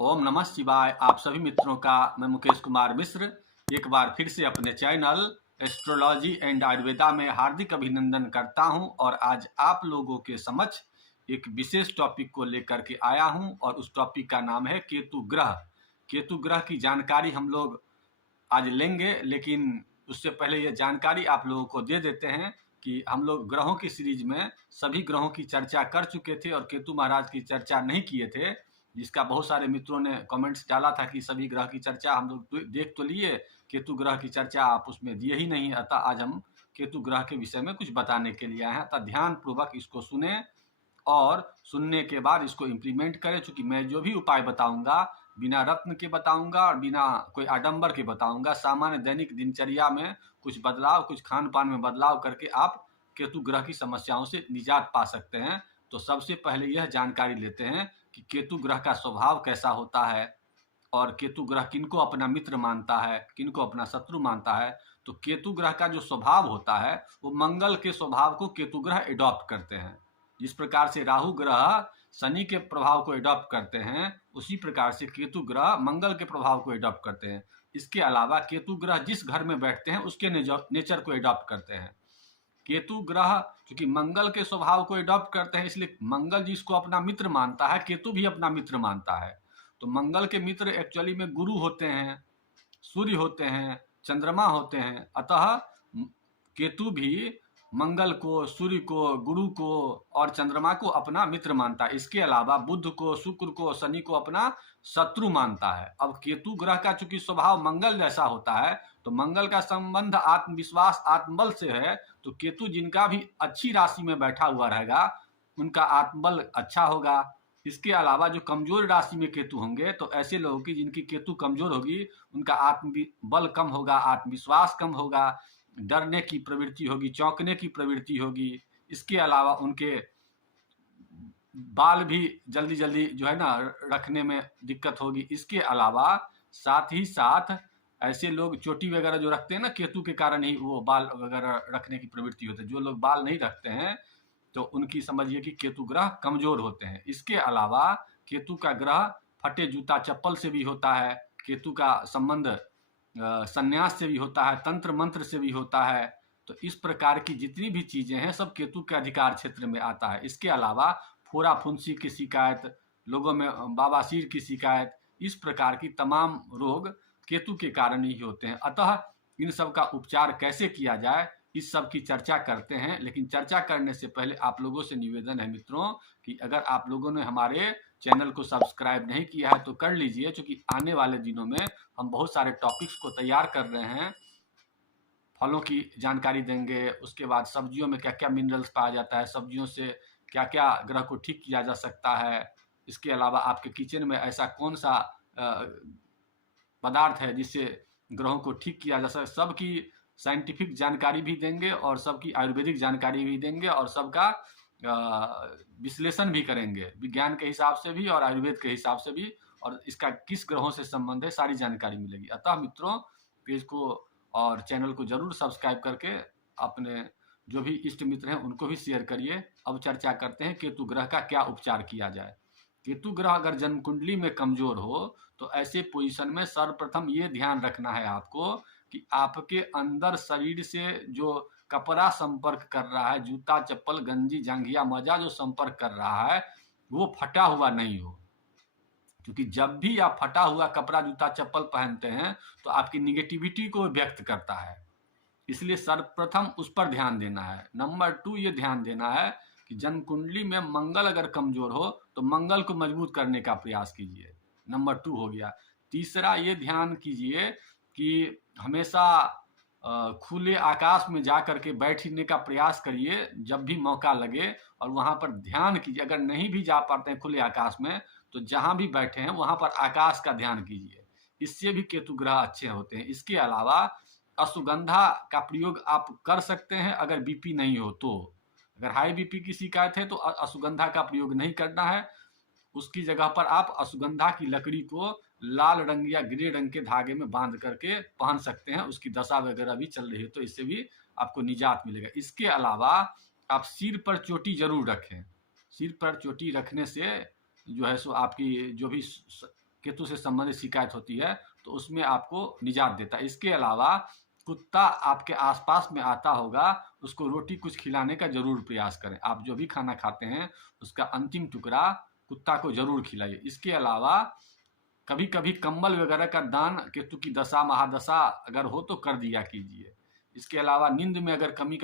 ओम नमः शिवाय। आप सभी मित्रों का मैं मुकेश कुमार मिश्र एक बार फिर से अपने चैनल एस्ट्रोलॉजी एंड आयुर्वेदा में हार्दिक अभिनंदन करता हूं और आज आप लोगों के समक्ष एक विशेष टॉपिक को लेकर के आया हूं और उस टॉपिक का नाम है केतु ग्रह। केतु ग्रह की जानकारी हम लोग आज लेंगे, लेकिन उससे पहले ये जानकारी आप लोगों को दे देते हैं कि हम लोग ग्रहों की सीरीज में सभी ग्रहों की चर्चा कर चुके थे और केतु महाराज की चर्चा नहीं किए थे, जिसका बहुत सारे मित्रों ने कमेंट्स डाला था कि सभी ग्रह की चर्चा हम लोग देख तो लिए, केतु ग्रह की चर्चा आप उसमें दिए ही नहीं। अतः आज हम केतु ग्रह के विषय में कुछ बताने के लिए आए हैं, अतः ध्यान पूर्वक इसको सुने और सुनने के बाद इसको इम्प्लीमेंट करें। चूंकि मैं जो भी उपाय बताऊंगा बिना रत्न के बताऊंगा और बिना कोई आडंबर के बताऊंगा। सामान्य दैनिक दिनचर्या में कुछ बदलाव, कुछ खान पान में बदलाव करके आप केतु ग्रह की समस्याओं से निजात पा सकते हैं। तो सबसे पहले यह जानकारी लेते हैं कि केतु ग्रह का स्वभाव कैसा होता है और केतु ग्रह किनको अपना मित्र मानता है, किनको अपना शत्रु मानता है। तो केतु ग्रह का जो स्वभाव होता है वो मंगल के स्वभाव को केतु ग्रह एडॉप्ट करते हैं। जिस प्रकार से राहु ग्रह शनि के प्रभाव को एडॉप्ट करते हैं, उसी प्रकार से केतु ग्रह मंगल के प्रभाव को एडॉप्ट करते हैं। इसके अलावा केतु ग्रह जिस घर में बैठते हैं उसके नेचर को एडॉप्ट करते हैं। केतु ग्रह क्योंकि मंगल के स्वभाव को एडॉप्ट करते हैं, इसलिए मंगल जिसको अपना मित्र मानता है, केतु भी अपना मित्र मानता है। तो मंगल के मित्र एक्चुअली में गुरु होते हैं, सूर्य होते हैं, चंद्रमा होते हैं। अतः केतु भी मंगल को, सूर्य को, गुरु को और चंद्रमा को अपना मित्र मानता है। इसके अलावा बुध को, शुक्र को, शनि को अपना शत्रु मानता है। अब केतु ग्रह का चूंकि स्वभाव मंगल जैसा होता है, तो मंगल का संबंध आत्मविश्वास, आत्मबल से है। तो केतु जिनका भी अच्छी राशि में बैठा हुआ रहेगा उनका आत्मबल अच्छा होगा। इसके अलावा जो कमजोर राशि में केतु होंगे, तो ऐसे लोगों की जिनकी केतु कमजोर होगी उनका आत्मबल कम होगा, आत्मविश्वास कम होगा, डरने की प्रवृत्ति होगी, चौंकने की प्रवृत्ति होगी। इसके अलावा उनके बाल भी जल्दी जल्दी जो है ना रखने में दिक्कत होगी। इसके अलावा साथ ही साथ ऐसे लोग चोटी वगैरह जो रखते हैं ना, केतु के कारण ही वो बाल वगैरह रखने की प्रवृत्ति होती है। जो लोग बाल नहीं रखते हैं तो उनकी समझिए कि केतु ग्रह कमजोर होते हैं। इसके अलावा केतु का ग्रह फटे जूता चप्पल से भी होता है। केतु का संबंध संन्यास से भी होता है, तंत्र मंत्र से भी होता है। तो इस प्रकार की जितनी भी चीजें हैं सब केतु के अधिकार क्षेत्र में आता है। इसके अलावा फोड़ा फुंसी की शिकायत, लोगों में बवासीर की शिकायत, इस प्रकार की तमाम रोग केतु के कारण ही होते हैं। अतः इन सब का उपचार कैसे किया जाए इस सब की चर्चा करते हैं। लेकिन चर्चा करने से पहले आप लोगों से निवेदन है मित्रों कि अगर आप लोगों ने हमारे चैनल को सब्सक्राइब नहीं किया है तो कर लीजिए, क्योंकि आने वाले दिनों में हम बहुत सारे टॉपिक्स को तैयार कर रहे हैं। फलों की जानकारी देंगे, उसके बाद सब्जियों में क्या क्या मिनरल्स पाया जाता है, सब्जियों से क्या क्या ग्रह को ठीक किया जा सकता है। इसके अलावा आपके किचन में ऐसा कौन सा पदार्थ है जिससे ग्रहों को ठीक किया जा सकता है, सबकी साइंटिफिक जानकारी भी देंगे और सबकी आयुर्वेदिक जानकारी भी देंगे और सबका विश्लेषण भी करेंगे, विज्ञान के हिसाब से भी और आयुर्वेद के हिसाब से भी, और इसका किस ग्रहों से संबंध है सारी जानकारी मिलेगी। अतः मित्रों पेज को और चैनल को जरूर सब्सक्राइब करके अपने जो भी इष्ट मित्र हैं उनको भी शेयर करिए। अब चर्चा करते हैं केतु ग्रह का क्या उपचार किया जाए। केतु ग्रह अगर जन्म कुंडली में कमजोर हो तो ऐसे पोजीशन में सर्वप्रथम ये ध्यान रखना है आपको कि आपके अंदर शरीर से जो कपड़ा संपर्क कर रहा है, जूता चप्पल गंजी जांघिया मोजा जो संपर्क कर रहा है वो फटा हुआ नहीं हो। क्योंकि जब भी आप फटा हुआ कपड़ा जूता चप्पल पहनते हैं तो आपकी निगेटिविटी को व्यक्त करता है, इसलिए सर्वप्रथम उस पर ध्यान देना है। नंबर 2 ये ध्यान देना है कि जन्म कुंडली में मंगल अगर कमजोर हो तो मंगल को मजबूत करने का प्रयास कीजिए। नंबर 2 हो गया। तीसरा ये ध्यान कीजिए कि हमेशा खुले आकाश में जा करके बैठने का प्रयास करिए जब भी मौका लगे, और वहां पर ध्यान कीजिए। अगर नहीं भी जा पाते हैं खुले आकाश में तो जहां भी बैठे हैं वहां पर आकाश का ध्यान कीजिए, इससे भी केतु ग्रह अच्छे होते हैं। इसके अलावा अश्वगंधा का प्रयोग आप कर सकते हैं अगर बीपी नहीं हो तो। अगर हाई बीपी की शिकायत है तो अश्वगंधा का प्रयोग नहीं करना है, उसकी जगह पर आप अश्वगंधा की लकड़ी को लाल रंग या ग्रे रंग के धागे में बांध करके पहन सकते हैं। उसकी दशा वगैरह भी चल रही है तो इससे भी आपको निजात मिलेगा। इसके अलावा आप सिर पर चोटी जरूर रखें। सिर पर चोटी रखने से जो है सो आपकी जो भी केतु से संबंधित शिकायत होती है तो उसमें आपको निजात देता है। इसके अलावा कुत्ता आपके आसपास में आता होगा, उसको रोटी कुछ खिलाने का जरूर प्रयास करें। आप जो भी खाना खाते हैं उसका अंतिम टुकड़ा कुत्ता को जरूर खिलाइए। इसके अलावा कभी कभी कंबल वगैरह का दान केतु की दशा महादशा अगर हो तो कर दिया कीजिए। इसके अलावा नींद में अगर कभी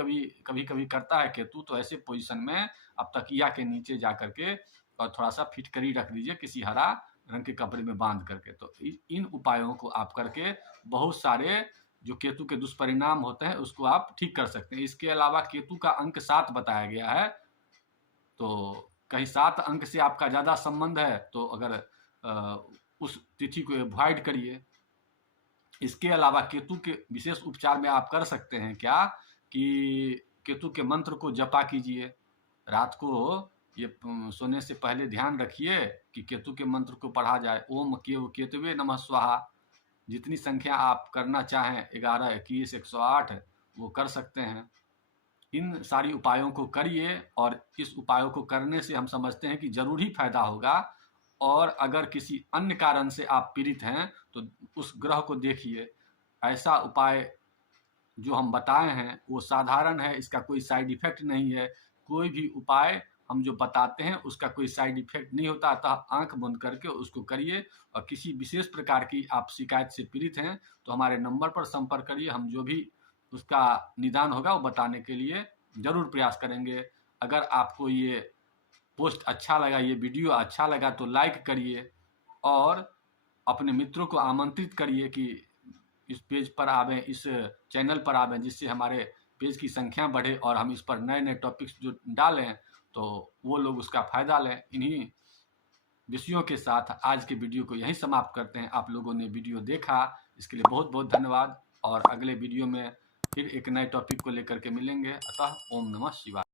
कभी करता है केतु, तो ऐसे पोजीशन में आप तकिया के नीचे जा करके और थोड़ा सा फिटकरी रख दीजिए किसी हरा रंग के कपड़े में बांध करके। तो इन उपायों को आप करके बहुत सारे जो केतु के दुष्परिणाम होते हैं उसको आप ठीक कर सकते हैं। इसके अलावा केतु का अंक 7 बताया गया है, तो कहीं 7 अंक से आपका ज़्यादा संबंध है तो अगर उस तिथि को अवॉइड करिए। इसके अलावा केतु के विशेष उपचार में आप कर सकते हैं क्या कि केतु के मंत्र को जपा कीजिए। रात को ये सोने से पहले ध्यान रखिए कि केतु के मंत्र को पढ़ा जाए। ओम केतुवे नमः स्वाहा। जितनी संख्या आप करना चाहें 11, 21, 108 वो कर सकते हैं। इन सारी उपायों को करिए और इस उपायों को करने से हम समझते हैं कि जरूर ही फायदा होगा। और अगर किसी अन्य कारण से आप पीड़ित हैं तो उस ग्रह को देखिए। ऐसा उपाय जो हम बताए हैं वो साधारण है, इसका कोई साइड इफेक्ट नहीं है। कोई भी उपाय हम जो बताते हैं उसका कोई साइड इफेक्ट नहीं होता, अतः आंख बंद करके उसको करिए। और किसी विशेष प्रकार की आप शिकायत से पीड़ित हैं तो हमारे नंबर पर संपर्क करिए। हम जो भी उसका निदान होगा वो बताने के लिए जरूर प्रयास करेंगे। अगर आपको ये पोस्ट अच्छा लगा, ये वीडियो अच्छा लगा तो लाइक करिए और अपने मित्रों को आमंत्रित करिए कि इस पेज पर आवें, इस चैनल पर आवें, जिससे हमारे पेज की संख्या बढ़े और हम इस पर नए नए टॉपिक्स जो डालें तो वो लोग उसका फ़ायदा लें। इन्हीं विषयों के साथ आज के वीडियो को यहीं समाप्त करते हैं। आप लोगों ने वीडियो देखा इसके लिए बहुत बहुत धन्यवाद और अगले वीडियो में फिर एक नए टॉपिक को लेकर के मिलेंगे। अतः ओम नमः शिवाय।